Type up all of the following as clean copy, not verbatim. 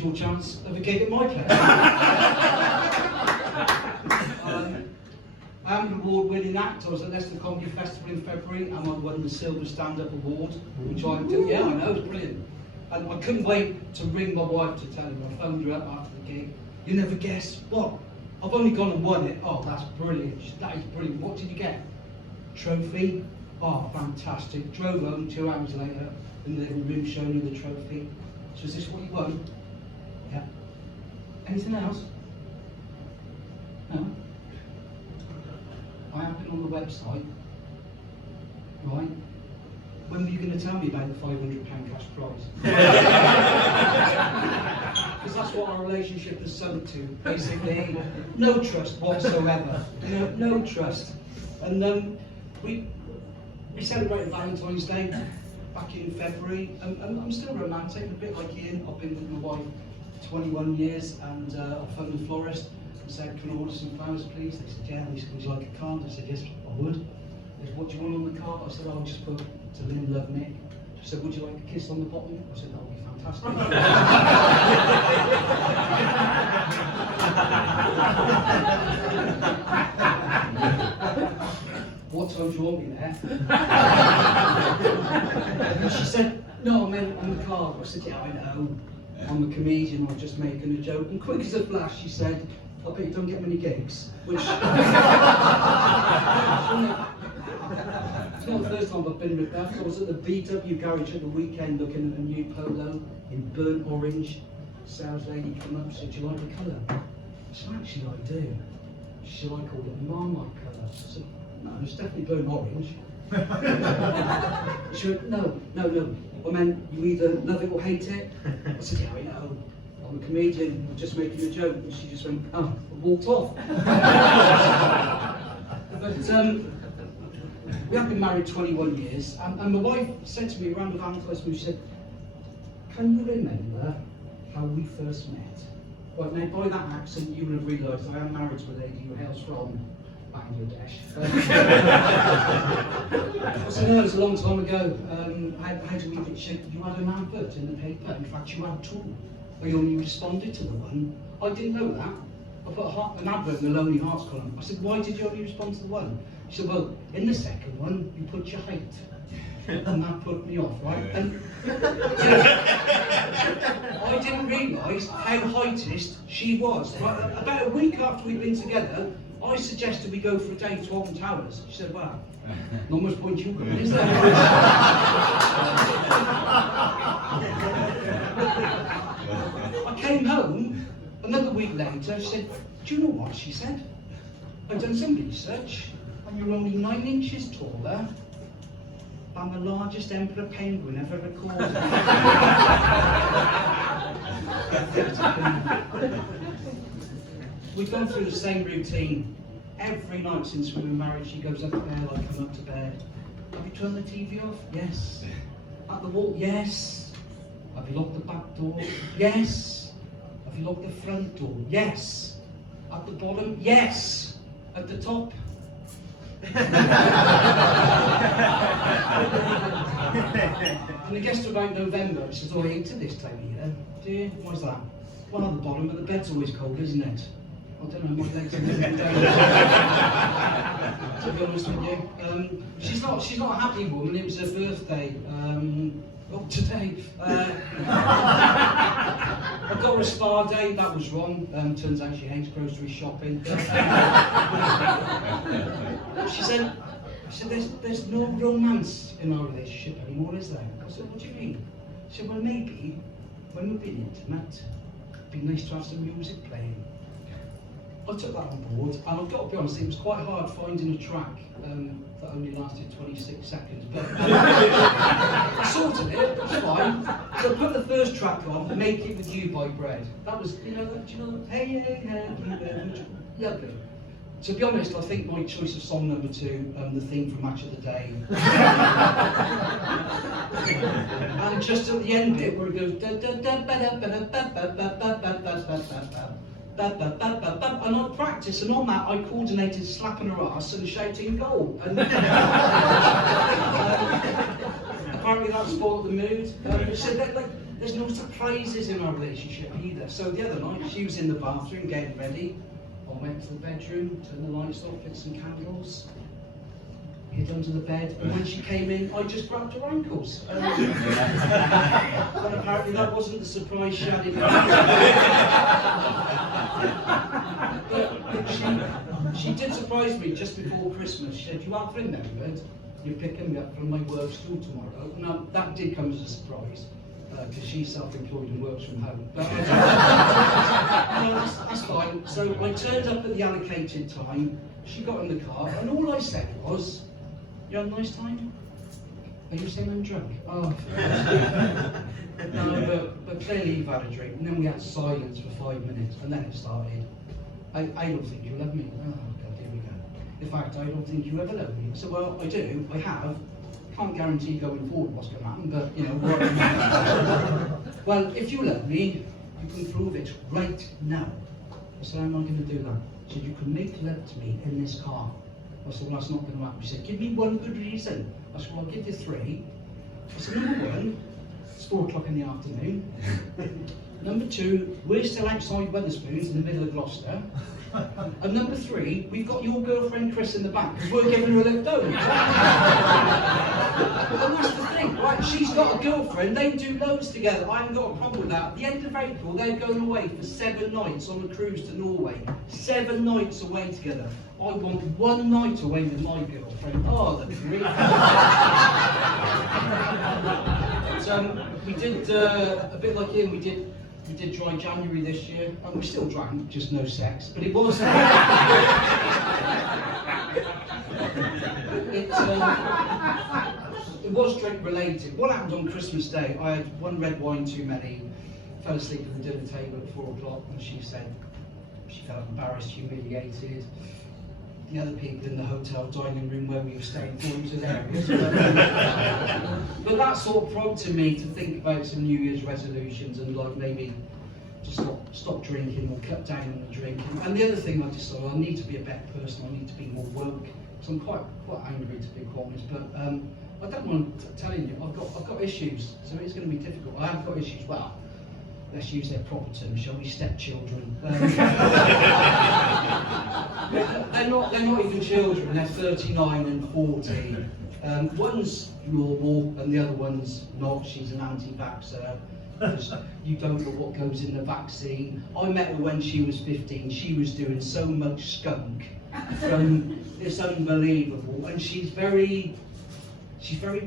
here's your chance of a gig at my place. I'm an award-winning act. I was at Leicester Comedy Festival in February and I won the Silver Stand-Up Award, which I do. Yeah, I know, it was brilliant. And I couldn't wait to ring my wife to tell her. I phoned her up after the gig. You never guess what? I've only gone and won it. Oh, that's brilliant. That is brilliant. What did you get? Trophy? Oh, fantastic. Drove home 2 hours later in the living room showing you the trophy. So is this what you won? Yeah. Anything else? No? I have been on the website. Right. When were you going to tell me about the £500 cash prize? Because that's what our relationship has sunk to, basically. No trust whatsoever. No trust. And we celebrated Valentine's Day back in February. I'm still romantic, a bit like Ian. I've been with my wife 21 years, and I phoned the florist and said, "Can I order some flowers, please?" They said, "Yeah." They said, "Would you like a card?" I said, "Yes, I would." They said, "What do you want on the card?" I said, "I'll just put to Lynn, love Nick." She said, "Would you like a kiss on the bottom?" I said, "That would be fantastic." "What time do you want me there?" And she said, "No, I meant on the card." I said, "Yeah, I know. I'm a comedian, I'm just making a joke." And quick as a flash, she said, "I bet you don't get many gigs." Which it's not the first time I've been rebuffed. I was at the VW garage at the weekend looking at a new Polo in burnt orange. Sales lady came up and said, "Do you like the colour?" I said, "Actually, I do." She said, "I call it Marmite colour." I said, "No, it's definitely burnt orange." She went, no. I meant, you either love it or hate it." I said, "Yeah, I know. I'm a comedian, I'm just making a joke." And she just went, "Oh," and walked off. But we have been married 21 years, and my wife said to me around the Valentine's Day, she said, "Can you remember how we first met?" Right, now by that accent you will have realised I am married to a lady who hails from Bangladesh. I said, "No, it was a long time ago. How do we think?" She said, "You had an advert in the paper. In fact, you had two. I only responded to the one." I didn't know that. I put an advert in the Lonely Hearts column. I said, "Why did you only respond to the one?" She said, "Well, in the second one, you put your height." And that put me off, right? And I didn't realise how heightist she was. Right? About a week after we'd been together, I suggested we go for a day to Alton Towers. She said, "Well, not much point you going, is there?" I came home another week later. She said, "Do you know what?" she said. "I've done some research, and you're only 9 inches taller than the largest emperor penguin ever recorded." We've gone through the same routine every night since we were married. She goes up to bed, I come up to bed. "Have you turned the TV off?" "Yes." "At the wall?" "Yes." "Have you locked the back door?" "Yes." "Have you locked the front door?" "Yes." "At the bottom?" "Yes." "At the top?" And it gets to about November, she says, "Oh, I hate this time of year." "Do you? Why's that?" "Well, at the bottom, but the bed's always cold, isn't it?" "I don't know, my legs are moving down." To be honest with you. She's not a happy woman. It was her birthday. Today. I got her a spa day, that was wrong. Turns out she hates grocery shopping. She said, there's no romance in our relationship anymore, is there? I said, "What do you mean?" She said, "Well, maybe when we've been intimate, it'd be nice to have some music playing." I took that on board, and I've got to be honest, it was quite hard finding a track that only lasted 26 seconds, but I sorted it, it's fine. So I put the first track on, "Make It With You" by Bread. That was, do you know, hey, lovely. To be honest, I think my choice of song number 2, the theme from Match of the Day. And just at the end bit where it goes and I practiced, and on that I coordinated slapping her ass and shouting "goal." And apparently that spoiled the mood. So there's no surprises in our relationship either. So the other night, she was in the bathroom getting ready. I went to the bedroom, turned the lights off, lit some candles, hid under the bed, and when she came in, I just grabbed her ankles. And apparently that wasn't the surprise she had in but she did surprise me just before Christmas. She said, "You have remembered, you're picking me up from my work stool tomorrow." Now, that did come as a surprise, because she's self-employed and works from home. But no, that's fine. So I turned up at the allocated time, she got in the car, and all I said was, "You had a nice time? Are you saying I'm drunk?" "Oh, no, but clearly you've had a drink." And then we had silence for 5 minutes, and then it started. I don't think you love me." "Oh, God, here we go. In fact, I don't think you ever love me." So, well, I do, I have. Can't guarantee going forward what's going to happen, but, you know, what well, if you love me, you can prove it right now. I said, "How am I going to do that?" She said, "You can make love to me in this car." I said, "Well, that's not going to happen." She said, "Give me one good reason." I said, "Well, I'll give you 3. I said, "Number 1, it's 4 o'clock in the afternoon. Number 2, we're still outside Wetherspoons in the middle of Gloucester. And number 3, we've got your girlfriend Chris in the back because we're giving her a lift home." And that's the thing, right? She's got a girlfriend, they do loads together. I haven't got a problem with that. At the end of April, they're going away for 7 nights on a cruise to Norway. 7 nights away together. I want 1 night away with my girlfriend. Oh, the grief. So we did a bit like him. We did dry January this year, and we still drank, just no sex. But it was it was drink related. What happened on Christmas Day? I had 1 red wine too many, fell asleep at the dinner table at 4 o'clock, and she said she felt embarrassed, humiliated. The other people in the hotel dining room where we were staying thought it was hilarious. But that sort of prompted me to think about some New Year's resolutions and like maybe to stop drinking or cut down on the drinking. And the other thing I decided, I need to be a better person, I need to be more woke. So I'm quite angry, to be quite honest, but I don't mind telling you, I've got issues, so it's going to be difficult. I have got issues. Well, let's use their proper term, shall we? Stepchildren. They're not even children. They're 39 and 40. One's normal and the other one's not. She's an anti-vaxxer. You don't know what goes in the vaccine. I met her when she was 15. She was doing so much skunk. It's unbelievable. And she's very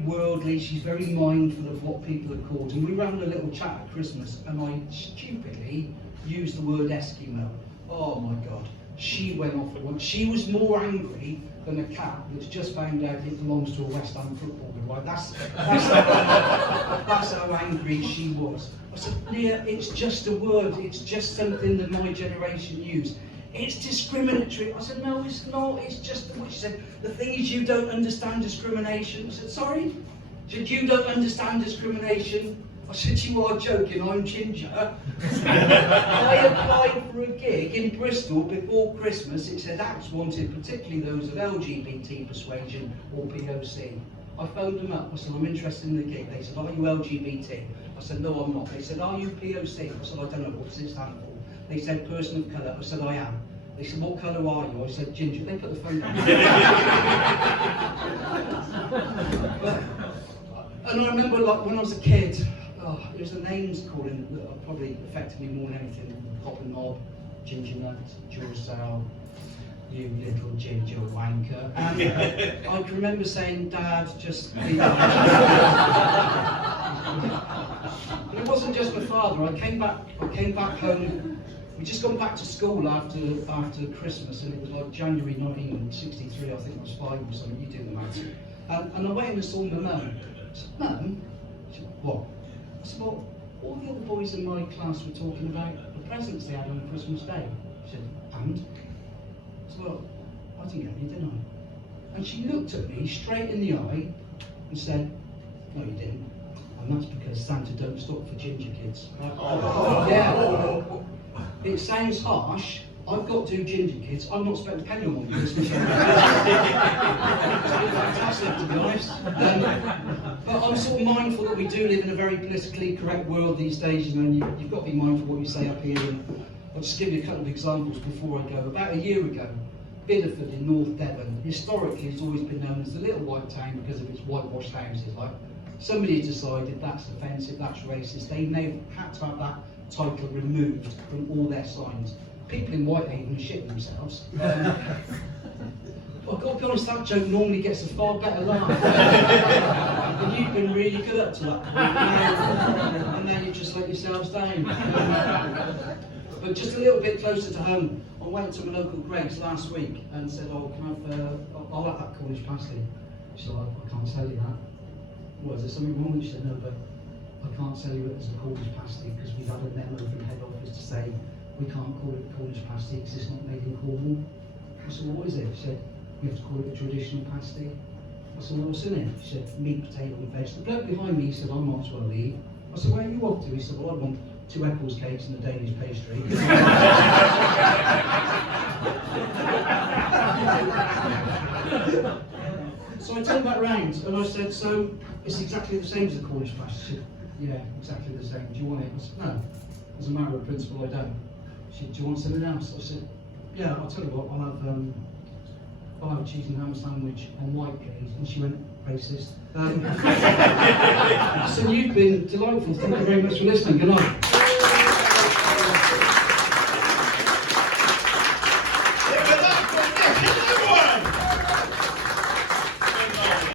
worldly, she's very mindful of what people are called. And we were having a little chat at Christmas, and I stupidly used the word Eskimo. Oh my God. She went off at once. She was more angry than a cat that's just found out it belongs to a West Ham footballer, right? That's how angry she was. I said, "Nia, it's just a word. It's just something that my generation used. It's discriminatory." I said, "No, it's not. It's just," she said, "the thing is you don't understand discrimination." I said, "Sorry?" She said, "You don't understand discrimination?" I said, "You are joking, I'm ginger." I applied for a gig in Bristol before Christmas. It said acts wanted, particularly those of LGBT persuasion or POC. I phoned them up. I said, "I'm interested in the gig." They said, "Are you LGBT?" I said, "No, I'm not." They said, "Are you POC?" I said, "I don't know. What does it stand for?" They said, "Person of colour." I said, "I am." They said, "What colour are you?" I said, "Ginger." They put the phone down. And I remember, like, when I was a kid, it was the names calling that probably affected me more than anything. Copper Knob, Ginger Nut, Duracell, "You little ginger wanker." And I can remember saying, "Dad, just..." And it wasn't just my father. I came back home. We just gone back to school after Christmas, and it was like January 1963. I think I was 5 or something. You do the maths. And I went in and saw my mum. I said, "Mum?" She said, "What?" I said, "Well, all the other boys in my class were talking about the presents they had on Christmas Day." She said, "And?" I said, "Well, I didn't get any, did I?" And she looked at me straight in the eye and said, "No, you didn't. And that's because Santa don't stop for ginger kids." Yeah. It sounds harsh, I've got two ginger kids. I'm not spending a penny on one for Christmas. It's been fantastic, to be honest. But I'm sort of mindful that we do live in a very politically correct world these days, and you've got to be mindful of what you say up here. And I'll just give you a couple of examples before I go. About a year ago, Bideford in North Devon, historically has always been known as the little white town because of its whitewashed houses. Like, somebody decided that's offensive, that's racist. They now had to have that title removed from all their signs. People in Whitehaven shit themselves. I've got to be honest, that joke normally gets a far better laugh. And you've been really good up to that point, and now you just let yourselves down. But just a little bit closer to home, I went to my local Greggs last week and said, oh, can I have, I'll have that Cornish pasty. She said, I can't sell you that. Well, is there something wrong? She said, no, but I can't sell you it as a Cornish pasty because we've had a memo from head office to say we can't call it Cornish pasty because it's not made in Cornwall. I said, well, what is it? She said, we have to call it a traditional pasty. I said, well, what's in it? She said, meat, potato and veg. The bloke behind me said, I might as well leave. I said, where are you off to? He said, well, I want 2 Eccles cakes and a Danish pastry. So I turned back round and I said, so it's exactly the same as the Cornish pasty? She said, yeah, exactly the same. Do you want it? I said, no. As a matter of principle, I don't. She said, do you want something else? I said, yeah, I'll tell you what, I'll have a cheese and ham sandwich and white, please. And she went, racist. So you've been delightful. Thank you very much for listening. Good night.